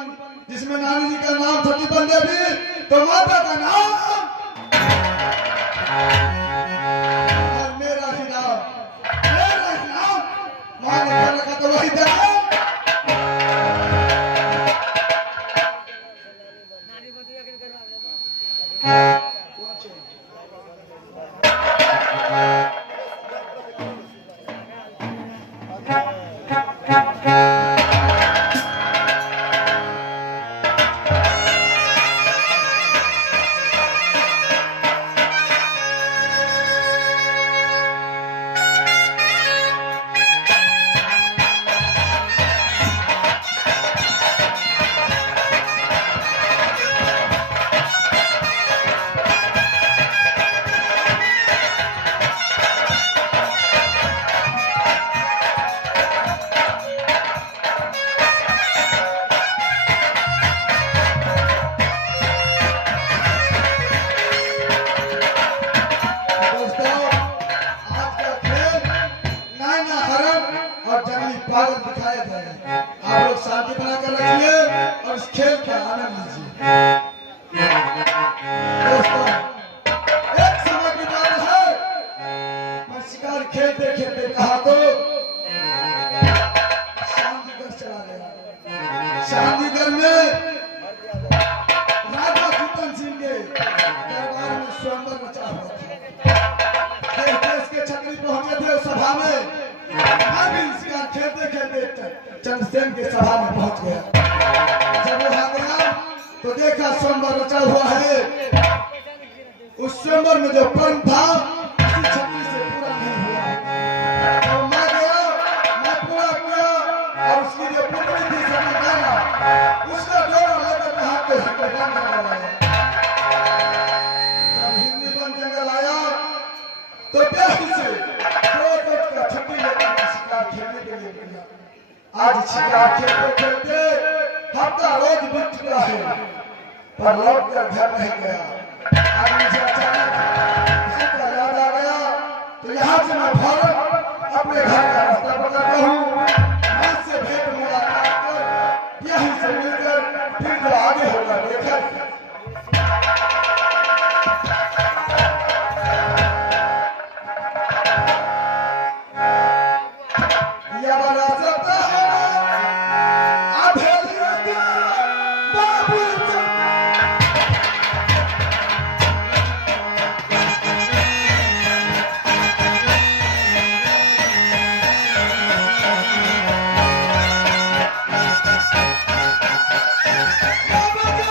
जिसमें नानी जी का नाम सतीपन देवी तो माता का नाम और मेरा ही नाम माने कर रखा तो वही जाए। पागल दिखाए गए। आप लोग शांति बनाकर रखिए और इस खेल का आनंद लीजिए। दोस्तों, एक समय की बात है, मैं शिकार खेलते खेलते कहा तो शांतिगढ़ चला गया। शांतिगढ़ में राजा कुतन सिंह के दरबार में स्वयंवर मचा हुआ था। देश देश के छतरी पहुंचे थे उस सभा में। खेलते खेलते चंद्रसेन के सभा में पहुंच गया। जब वहां गया तो देखा स्वयंवर रचा हुआ है। उस स्वयंवर में जो पर्व था किसी छतरी से पूरा नहीं हुआ। तो मैं गया, मैं पूरा किया और उसकी जो पुत्री थी सतीदाना उसका जोड़ा लेकर मैं हाथ पे हटे जंगल आया। जब हिंदी बन जंगल आया तो प्यासी से का छठी लेकर शिकार खेलने के लिए गया। आज शिकार खेलते खेलते हफ्ता रोज बीत चुका है पर लौट कर घर नहीं गया। आज मुझे अचानक घर का याद आ गया तो यहाँ से मैं भारत अपने घर का रास्ता पकड़ता हूँ। मां से भेंट मुलाकात कर यहीं से मिलकर फिर जो आगे होगा देखा। Come on,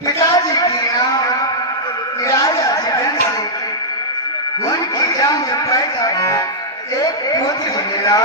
पिताजी के नाम राजा जगन से उनकी जान में पैदा एक पुत्र मिला।